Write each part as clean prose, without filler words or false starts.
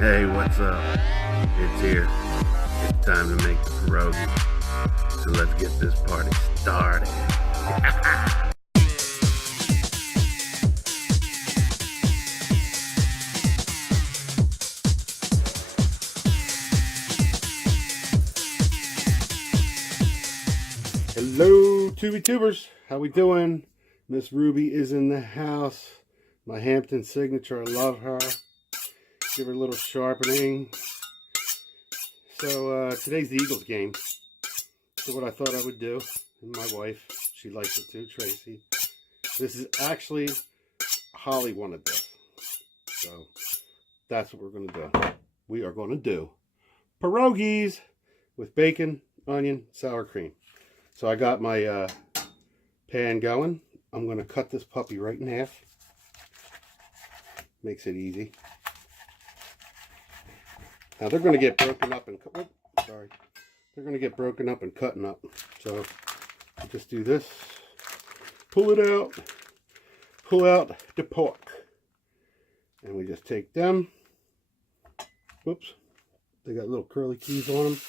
Hey, what's up? It's here. It's time to make the pierogies. So let's get this party started. Hello, Tubers. How we doing? Miss Ruby is in the house. My Hampton signature. I love her. Give her a little sharpening. So today's the Eagles game. So what I thought I would do, and my wife, she likes it too, Tracy. This is actually, Holly wanted this. So that's what we're going to do. We are going to do pierogies with bacon, onion, sour cream. So I got my pan going. I'm going to cut this puppy right in half. Makes it easy. Now they're going to get broken up and they're going to get broken up and cutting up. So I just do this. Pull it out. Pull out the pork. And we just take them. Whoops. They got little curly keys on them.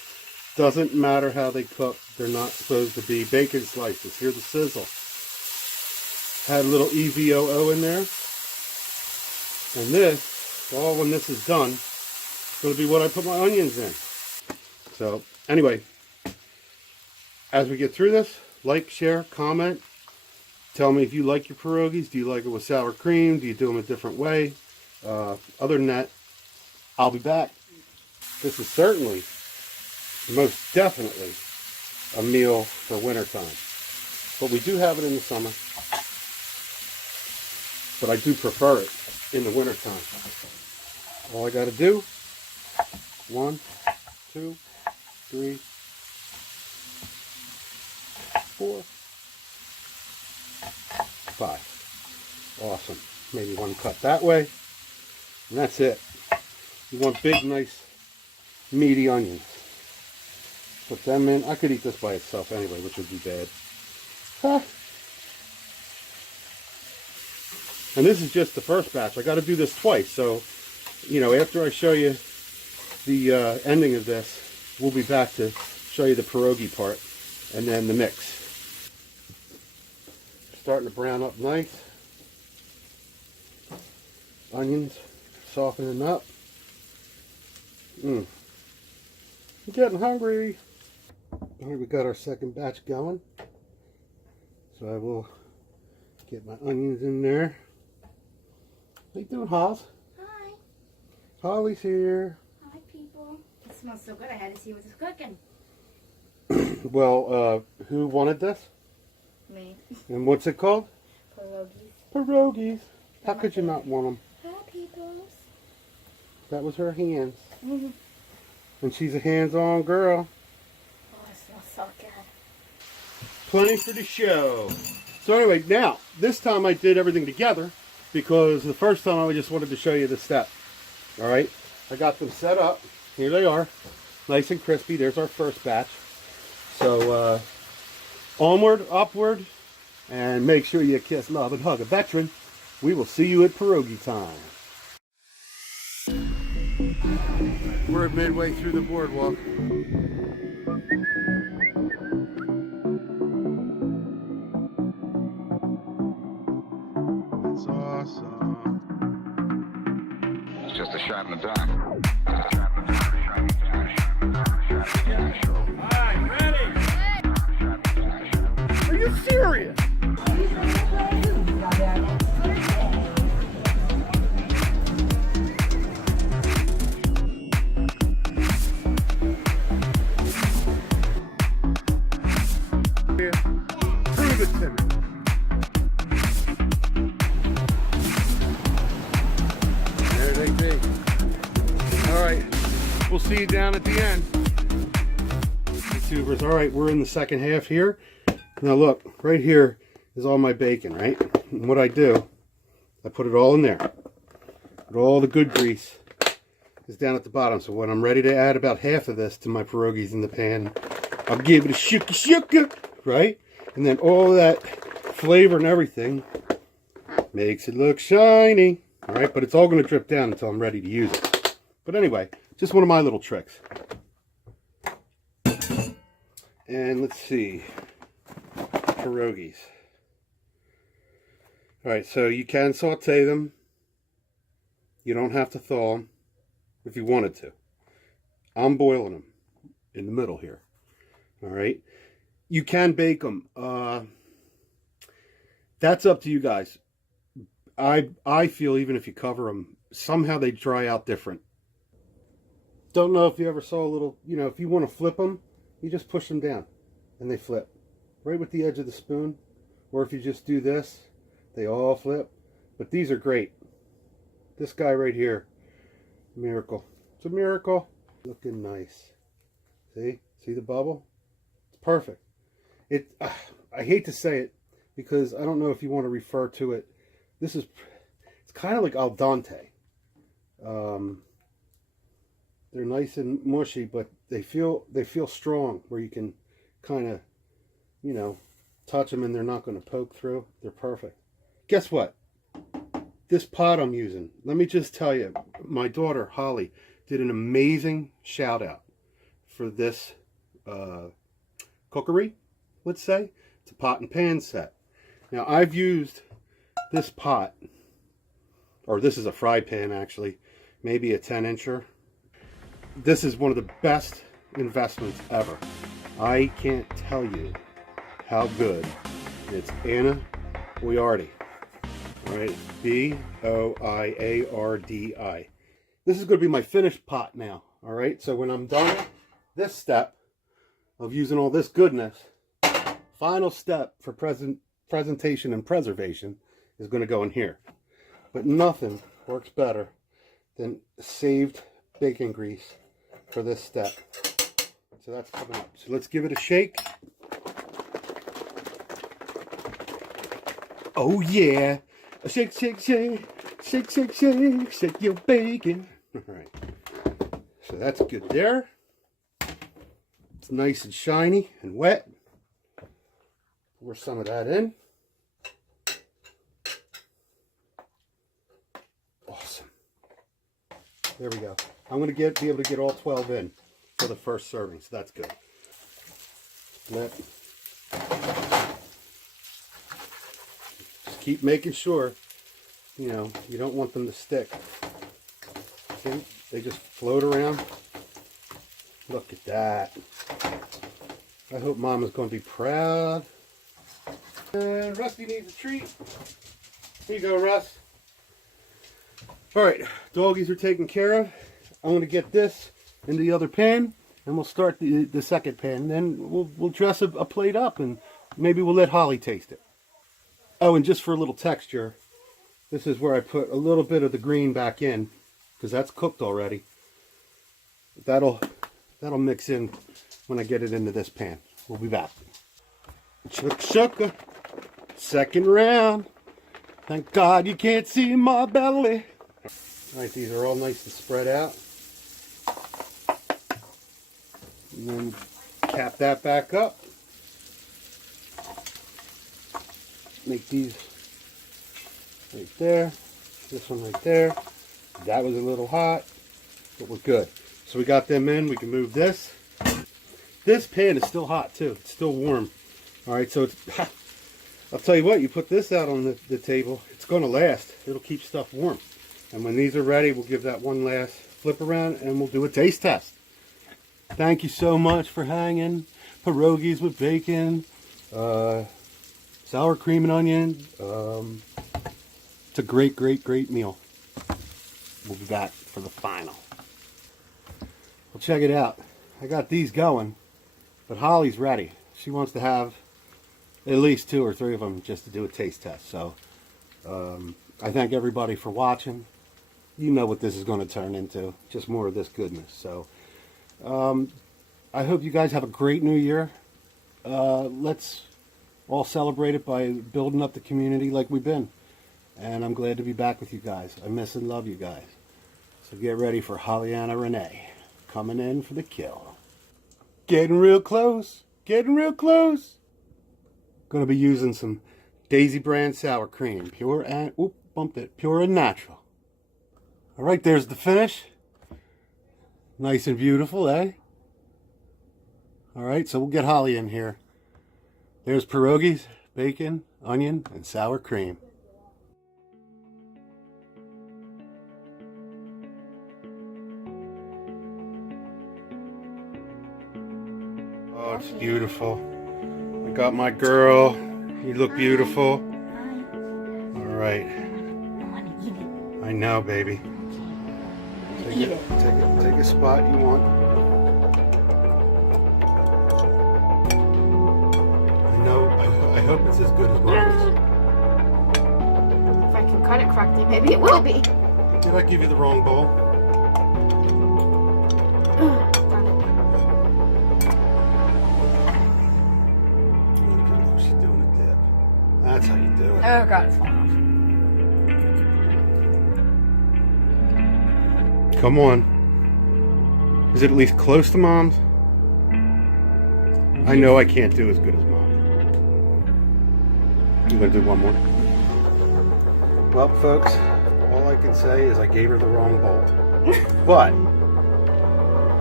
Doesn't matter how they cook. They're not supposed to be bacon slices. Here's the sizzle. Had a little EVOO in there. And this, all when this is done, is going to be what I put my onions in. So, anyway, as we get through this, like, share, comment. Tell me if you like your pierogies. Do you like it with sour cream? Do you do them a different way? Other than that, I'll be back. This is certainly, most definitely, a meal for wintertime. But we do have it in the summer. But I do prefer it in the wintertime. All I got to do, 1, 2, 3, 4, 5. Awesome. Maybe one cut that way. And that's it. You want big, nice, meaty onions. Put them in. I could eat this by itself anyway, which would be bad. Huh. And this is just the first batch. I got to do this twice. So, you know, after I show you the ending of this, we'll be back to show you the pierogi part and then the mix. Starting to brown up nice. Onions softening up. I'm getting hungry. All right, we got our second batch going. So I will get my onions in there. How you doing, Hollis? Hi. Holly's here. Hi, people. It smells so good. I had to see what was cooking. Well, who wanted this? Me. And what's it called? Pierogies. Pierogies. How could you not want them? Hi, peoples. That was her hands. Mm-hmm. And she's a hands-on girl. Oh, it smells so good. Plenty for the show. So anyway, now, this time I did everything together because the first time I just wanted to show you the step. All right? I got them set up. Here they are. Nice and crispy. There's our first batch. So, onward, upward, and make sure you kiss, love, and hug a veteran. We will see you at pierogi time. We're midway through the boardwalk. That's awesome. It's just a shot in the dark. Alright, ready? Are you serious? Prove it to me. There they be. Alright, we'll see you down at the end. YouTubers, alright, we're in the second half here. Now look, right here is all my bacon, right? And what I do, I put it all in there. Put all the good grease is down at the bottom. So when I'm ready to add about half of this to my pierogies in the pan, I'll give it a shooka, right? And then all that flavor and everything makes it look shiny. All right, but it's all going to drip down until I'm ready to use it. But anyway, just one of my little tricks. And let's see. Pierogies. Alright, so you can saute them. You don't have to thaw them if you wanted to. I'm boiling them in the middle here. Alright. You can bake them. That's up to you guys. I feel even if you cover them, somehow they dry out different. Don't know if you ever saw a little, if you want to flip them, you just push them down and they flip. Right with the edge of the spoon. Or if you just do this, they all flip. But these are great. This guy right here, miracle. It's a miracle. Looking nice. See the bubble? It's perfect. I hate to say it because I don't know if you want to refer to it. It's kind of like al dente. They're nice and mushy, but they feel strong where you can kind of, touch them and they're not going to poke through. They're perfect. Guess what? This pot I'm using, let me just tell you, my daughter Holly did an amazing shout out for this cookery, let's say. It's a pot and pan set. Now I've used this pot, or this is a fry pan actually, maybe a 10-incher. This is one of the best investments ever. I can't tell you how good. It's Anna Boiardi. Alright, Boiardi. This is going to be my finished pot now. Alright, so when I'm done this step of using all this goodness, final step for presentation and preservation is going to go in here. But nothing works better than saved bacon grease for this step. So that's coming up. So let's give it a shake. Oh yeah. Shake, shake, shake. Shake, shake, shake. Shake your bacon. Alright. So that's good there. It's nice and shiny and wet. Pour some of that in. Awesome. There we go. I'm going to be able to get all 12 in for the first serving, so that's good. Split. Just keep making sure, you don't want them to stick. See? They just float around. Look at that. I hope Mama's going to be proud. And Rusty needs a treat. Here you go, Russ. Alright, doggies are taken care of. I'm going to get this in the other pan, and we'll start the second pan. Then we'll dress a plate up, and maybe we'll let Holly taste it. Oh, and just for a little texture, this is where I put a little bit of the green back in, because that's cooked already. That'll mix in when I get it into this pan. We'll be back. Shuk-shuka. Second round. Thank God you can't see my belly. Alright, these are all nice and spread out. And then cap that back up. Make these right there. This one right there. That was a little hot, but we're good. So we got them in. We can move this. This pan is still hot too. It's still warm. Alright, so it's, I'll tell you what, you put this out on the table, it's going to last. It'll keep stuff warm. And when these are ready, we'll give that one last flip around and we'll do a taste test. Thank you so much for hanging. Pierogies with bacon, sour cream and onion. It's a great, great, great meal. We'll be back for the final. Well, check it out. I got these going, but Holly's ready. She wants to have at least 2 or 3 of them just to do a taste test. So I thank everybody for watching. You know what this is going to turn into, just more of this goodness. So I hope you guys have a great new year. Let's all celebrate it by building up the community like we've been. And I'm glad to be back with you guys. I miss and love you guys. So get ready for Hollyana Renee coming in for the kill. Getting real close. Getting real close. Going to be using some Daisy brand sour cream. Pure and natural. Alright, there's the finish. Nice and beautiful, eh? Alright, so we'll get Holly in here. There's pierogies, bacon, onion, and sour cream. Oh, it's beautiful. I got my girl. You look beautiful. Alright. I want to eat it. I know, baby. Take a spot you want. I know. I hope it's as good as mine. If I can cut it correctly, maybe it will be. Did I give you the wrong bowl? Darn it. Oh, she's doing a dip. That's how you do it. Oh god, it's falling off. Come on. Is it at least close to mom's? I know I can't do as good as mom. I'm gonna do one more. Well, folks, all I can say is I gave her the wrong bowl. But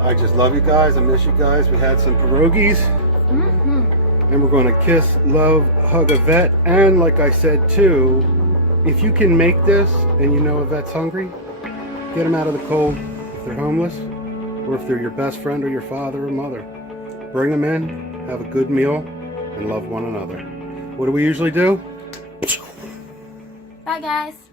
I just love you guys. I miss you guys. We had some pierogies. And we're going to kiss, love, hug a vet. And like I said too, if you can make this and you know a vet's hungry, get them out of the cold if they're homeless, or if they're your best friend or your father or mother. Bring them in, have a good meal, and love one another. What do we usually do? Bye guys.